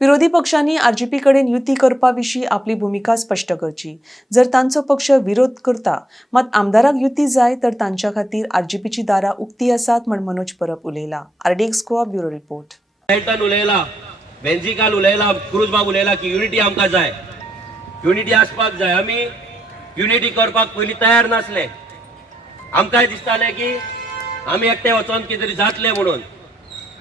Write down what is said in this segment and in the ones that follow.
विरोधी पक्षांनी आरजीपी कडेन युती करपा विशीं आपली भूमिका स्पश्ट करची। जर तांचो पक्ष विरोध करता मात आमदाराक युती जाय तर तांच्या खातीर आरजीपीची दारां उक्ती आसात म्हण मनोज परब उलयला। RDX Goa bureau report. उलयला बेंजिकाल उलयला क्रूजबाग उलयला की युनिटी आमकां जाय, युनिटी आसपाक जाय। आमी युनिटी करपाक पयलीं तयार नासले। आमकांय दिसतालें की आमी एकटे वचोन कितें तरी जातलें म्हणून,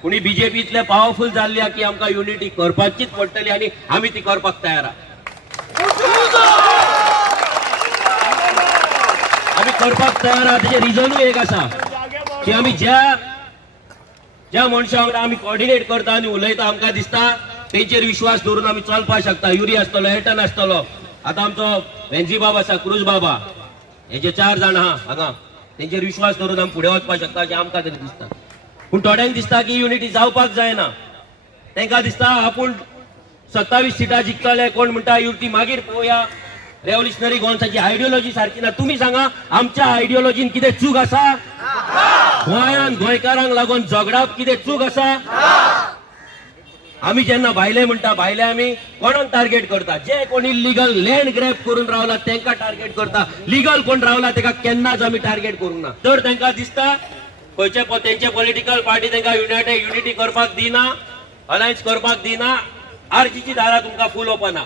कोणी बीजेपी इतले पावरफुल जाल्ली की आमकां युनिटी करपाचीच पडटली आनी आमी ती करपाक तयार आहा। आमी करपाक तयार आहा। तेजें रिजनूय एक आसा की आमी ज्या मनशा वांगडा आमी कोऑर्डिनेट करता आनी उलयता आमकां दिसता तेंचेर विश्वास दवरून आमी चलपाक शकता। युरी आसतलो, एल्टन आसतलो, आतां आमचो वेंजी बाब आसा, क्रूज बाबा, हे जे 4 जाण आहा हांगा, तेंचेर विश्वास दवरून आमी फुडें वचपाक शकता अशें आमकां तरी दिसता। पूण थोड्यांक दिसता की युनिटी जावपाक जायना। तांकां दिसता आपूण 27 सिटां जिखतले, कोण म्हणटा युनिटी मागीर पळोवया। रेव्होल्युशनरी गोवन्साची आयडियोलॉजी सारकी ना। तुमी सांगा आमच्या आयडियोलॉजीन कितें चूक आसा? गोंयान गोंयकारांक लागून झगडाप कितें चूक आसा? आमी जेन्ना भायले म्हणटा, भायले आमी कोणाक टार्गेट करता? जे कोण इल्लीगल लँड ग्रॅब करून रावला तांकां टार्गेट करता। लीगल कोण रावला ताका केन्नाच आमी टार्गेट करूंक ना। तर तांकां दिसता खंयचे तेंचे पॉलिटिकल पार्टी तांकां युनिटी करपाक दिना, अलायन्स करपाक दिना। आरजीची दारां तुमकां फूल ओपन आहा।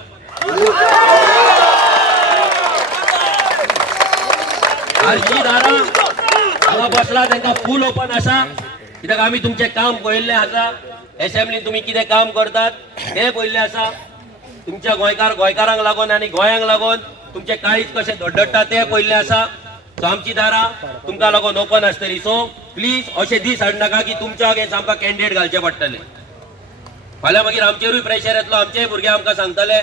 आरजीची दारां हांगा बसला तांकां फूल ओपन आसा। कित्याक आमी तुमचें काम पळयल्लें आसा। असेंब्लीन तुमी कितें काम करतात तें पळयल्लें आसा। तुमच्या गोंयकारांक लागून आनी गोंयांक लागून तुमचे काळीज कशें धडधडटा तें पळयल्लें आसा। सो आमची दारां तुमकां लागून ओपन आसतली। सो प्लीज अशें दीस हाडनाका की तुमच्या अगेन्स्ट आमकां कॅन्डिडेट घालचे पडटले। फाल्यां मागीर आमचेरूय प्रेशर येतलो, आमचेय भुरगे आमकां सांगतले,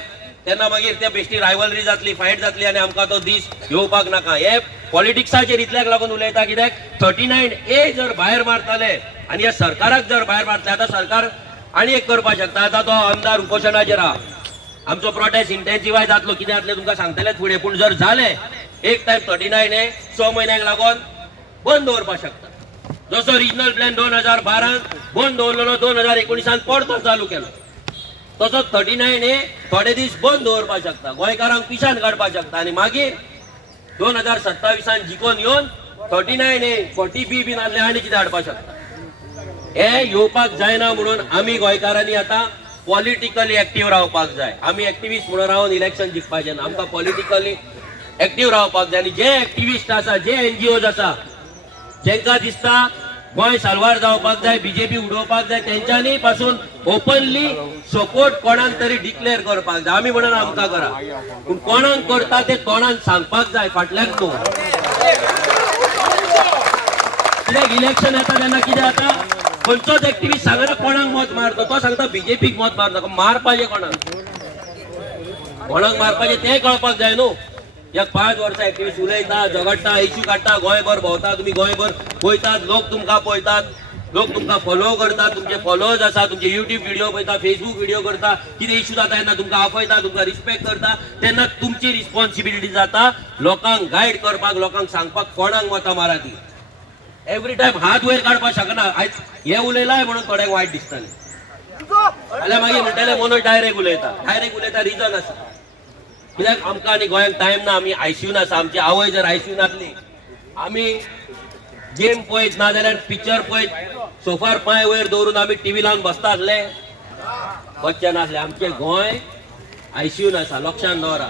तेन्ना मागीर ते बेश्टी रायवलरी जातली, फायट जातली आनी आमकां तो दीस येवपाक नाका। हे पॉलिटिक्साचेर इतल्याक लागून उलयता कित्याक 39A जर भायर मारतले आनी ह्या सरकाराक जर भायर मारतले, आतां सरकार आनी एक करपाक शकता। आतां तो आमदार उपोशनाचेर आहा। आमचो प्रोटेस्ट इंटेन्सिफाय जातलो, कितें जातलें तुमकां सांगतलेच फुडें। पूण जर जालें एक टायम 39A 6 म्हयन्याक लागून बंद दवरपाक शकता। जसो रिजनल प्लॅन 2012 बंद दवरलेलो, 2019 परतो चालू केलो, तसोच 39A थोडे दीस बंद दवरपाक शकता, गोंयकारांक पिशान काडपाक शकता। आनी मागीर 2027 जिखून येवन 39A 40B बीन आसले आनी कितें हाडपाक शकता। हे येवपाक जायना म्हणून आमी गोंयकारांनी आतां पॉलिटिकली एक्टिव्ह रावपाक जाय। आमी एक्टिविस्ट म्हणून रावन इलेक्शन जिखपाचें ना। आमकां पॉलिटिकली एक्टिव्ह रावपाक जाय। आनी जे एक्टिविस्ट आसा, जे NGOज आसा, जेंकां दिसता गोंय साल्वार जावपाक जाय, बीजेपी उडोवपाक जाय, तेंच्यांनी पासून ओपनली सपोर्ट कोणाक तरी डिक्लेअर करपाक जाय। आमी म्हणून आमकां करा, पूण कोणाक करता ते तोंडान सांगपाक जाय, फाटल्याक न्हू। कित्याक इलेक्शन येता तेन्ना कितें जाता, खंयचोच एक्टिविस्ट सांगना कोणाक मत मारता, तो सांगता बीजेपीक मत मारता। मारपाचें कोणाक मारपाचें तें कळपाक जाय न्हू। एक 5 वर्सां एक्टिविस्ट उलयता, झगडटा, इश्यू काडटा, गोंयभर भोंवता, तुमी गोंयभर पळयतात, लोक तुमकां पळयतात, लोक तुमकां फॉलो करतात, तुमचे फॉलोअर्स आसा, तुमचे युट्यूब व्हिडिओ पळयता, फेसबुक व्हिडिओ करता, कितें इश्यू जाता तेन्ना तुमकां आपयता, तुमकां रिस्पेक्ट करता, तेन्ना तुमची रिस्पॉन्सिबिलिटी जाता लोकांक गायड करपाक, लोकांक सांगपाक कोणाक मतां मारा ती। एवरी टायम हात वयर काडपाक शकना। आयज हे उलयलाय म्हणून थोड्यांक वायट दिसतलें, जाल्यार मागीर म्हणटले मनोज डायरेक्ट उलयता रिजन आसा। कित्याक आमकां आनी गोंयांक टायम ना, आमी आयसीयून आसा। आमची आवय जर आयसीयून आसली, आमी गेम पळयत ना जाल्यार पिक्चर पळयत सोफार पांय वयर दवरून आमी टीव्ही लावन बसता आसले, बसचे नासले। आमचें गोंय आयसीयून आसा, लक्षांत दवरा।